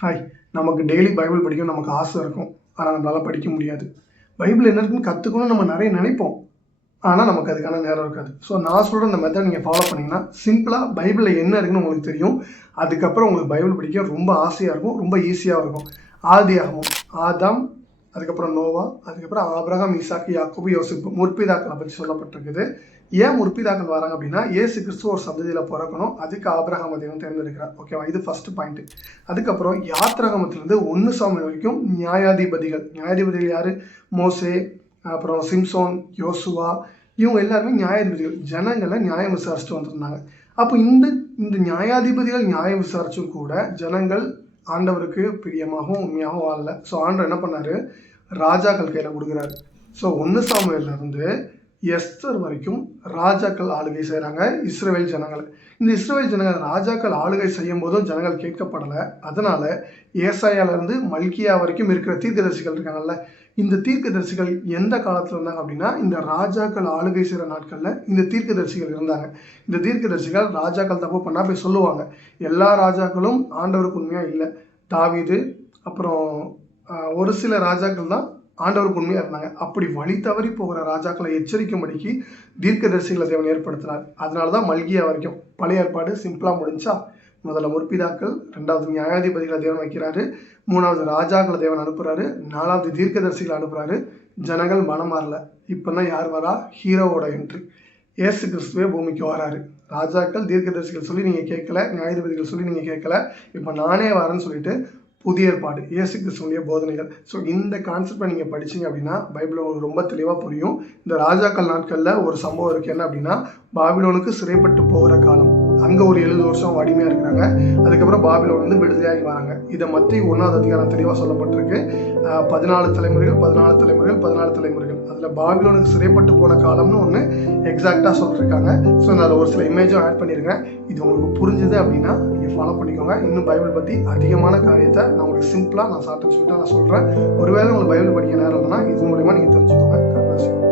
Hi. நமக்கு daily Bible படிக்கணும் நமக்கு ஆசை இருக்கும். ஆனால் நம்மளால் படிக்க முடியாது. பைபிள் என்ன இருக்குன்னு கற்றுக்கணும்னு நம்ம நிறைய நினைப்போம். ஆனால் நமக்கு அதுக்கான நேரம் இருக்காது. ஸோ நான் சொல்கிற இந்த மெத்தட் நீங்கள் ஃபாலோ பண்ணிங்கன்னா சிம்பிளாக பைபிளில் என்ன இருக்குன்னு உங்களுக்கு தெரியும். அதுக்கப்புறம் உங்களுக்கு பைபிள் படிக்க ரொம்ப ஆசையாக இருக்கும், ரொம்ப ஈஸியாக இருக்கும். ஆதியாகமம், ஆதாம், அதுக்கப்புறம் நோவா, அதுக்கப்புறம் ஆபிரகாம், ஈசாக்கு, யாக்கோபு, யோசிப்பு, முற்பிதாக்களை பற்றி சொல்லப்பட்டிருக்குது. ஏன் முற்பிதாக்கள் வராங்க அப்படின்னா இயேசு கிறிஸ்து ஒரு சந்ததியில் பிறக்கணும், அதுக்கு ஆபிரகாம் தேவன் தேர்ந்தெடுக்கிறார். ஓகேவா, இது ஃபர்ஸ்ட் பாயிண்ட். அதுக்கப்புறம் யாத்திராகமத்திலிருந்து 1 சாமுவேல் வரைக்கும் நியாயாதிபதிகள் யாரு? மோசே, அப்புறம் சிம்சோன், யோசுவா, இவங்க எல்லாருமே நியாயாதிபதிகள். ஜனங்களை நியாயம் விசாரிச்சுட்டு வந்திருந்தாங்க. அப்போ இந்த நியாயாதிபதிகள் நியாயம் விசாரிச்சும் கூட ஜனங்கள் ஆண்டவருக்கு பிரியமாகவும் உண்மையாகவும் வாழல. ஸோ ஆண்டவர் என்ன பண்ணாரு? ராஜாக்கள் கையில் கொடுக்குறாரு. ஸோ 1 சாமுவேல்ல இருந்து எஸ்தர் வரைக்கும் ராஜாக்கள் ஆளுகை செய்கிறாங்க இஸ்ரவேல் ஜனங்களை. இந்த இஸ்ரவேல் ஜனங்கள் ராஜாக்கள் ஆளுகை செய்யும் போதும் ஜனங்கள் கேட்கப்படலை. அதனால ஏசாயாலேருந்து மல்கியா வரைக்கும் இருக்கிற தீர்க்கதரிசிகள் இருக்காங்கல்ல, இந்த தீர்க்கதரிசிகள் எந்த காலத்தில் இருந்தாங்க அப்படின்னா இந்த ராஜாக்கள் ஆளுகை செய்கிற நாட்களில் இந்த தீர்க்கதரிசிகள் இருந்தாங்க. இந்த தீர்க்கதரிசிகள் ராஜாக்கள் தப்பு பண்ணால் போய் சொல்லுவாங்க. எல்லா ராஜாக்களும் ஆண்டவருக்கு உண்மையாக இல்லை. தாவீது, அப்புறம் ஒரு சில ராஜாக்கள் தான் ஆண்டவருக்கு உண்மையாக இருந்தாங்க. அப்படி வழி தவறி போகிற ராஜாக்களை எச்சரிக்கும்படிக்கு தீர்க்கதரிசிகளை தேவன் ஏற்படுத்தினார். அதனால தான் மல்கியா வரைக்கும் பழைய ஏற்பாடு சிம்பிளாக முடிஞ்சா. முதல்ல முற்பிதாக்கள், 2வது நியாயாதிபதிகளை தேவன் வைக்கிறாரு, 3வது ராஜாக்களை தேவன் அனுப்புறாரு, 4வது தீர்க்கதரிசிகளை அனுப்புறாரு. ஜனங்கள் மனம் மாறல. இப்போ தான் யார் வரா? ஹீரோவோட என்ட்ரி. இயேசு கிறிஸ்துவே பூமிக்கு வராரு. ராஜாக்கள் தீர்க்கதரிசிகள் சொல்லி நீங்கள் கேட்கல, நியாயாதிபதிகள் சொல்லி நீங்கள் கேட்கல, இப்போ நானே வரேன்னு சொல்லிட்டு புதிய ஏற்பாடு இயேசு கிறிஸ்துவினுடைய போதனைகள். ஸோ இந்த கான்செப்டை நீங்கள் படிச்சீங்க அப்படின்னா பைபிள் உங்களுக்கு ரொம்ப தெளிவாக புரியும். இந்த ராஜாக்கள் நாட்களில் ஒரு சம்பவம் இருக்குது. என்ன அப்படின்னா பாபிலோனுக்கு சிறைப்பட்டு போகிற காலம். அங்கே ஒரு 70 வருஷம் அடிமையாக இருக்கிறாங்க. அதுக்கப்புறம் பாபிலோன் வந்து விடுதலையாகி வராங்க. இதை மத்திய 1வது அதிகாரம் தெளிவாக சொல்லப்பட்டிருக்கு. 14 தலைமுறைகள் 14 தலைமுறைகள் 14 தலைமுறைகள். அதில் பாபிலோனுக்கு சிறைப்பட்டு போன காலம்னு ஒன்று எக்ஸாக்டாக சொல்லியிருக்காங்க. ஸோ நான் அதில் ஒரு சில இமேஜும் ஆட் பண்ணியிருக்கேன். இது உங்களுக்கு புரிஞ்சுது அப்படின்னா நீங்கள் ஃபாலோ பண்ணிக்கோங்க. இன்னும் பைபிள் பற்றி அதிகமான காரியத்தை நான் உங்களுக்கு சிம்பிளாக ஷார்ட் அண்ட் ஸ்வீட்டாக நான் சொல்கிறேன். ஒருவேளை உங்களுக்கு பைபிள் படிக்க நேரம் இல்லைன்னா இது மூலமா நீங்கள் தெரிஞ்சுக்கோங்க.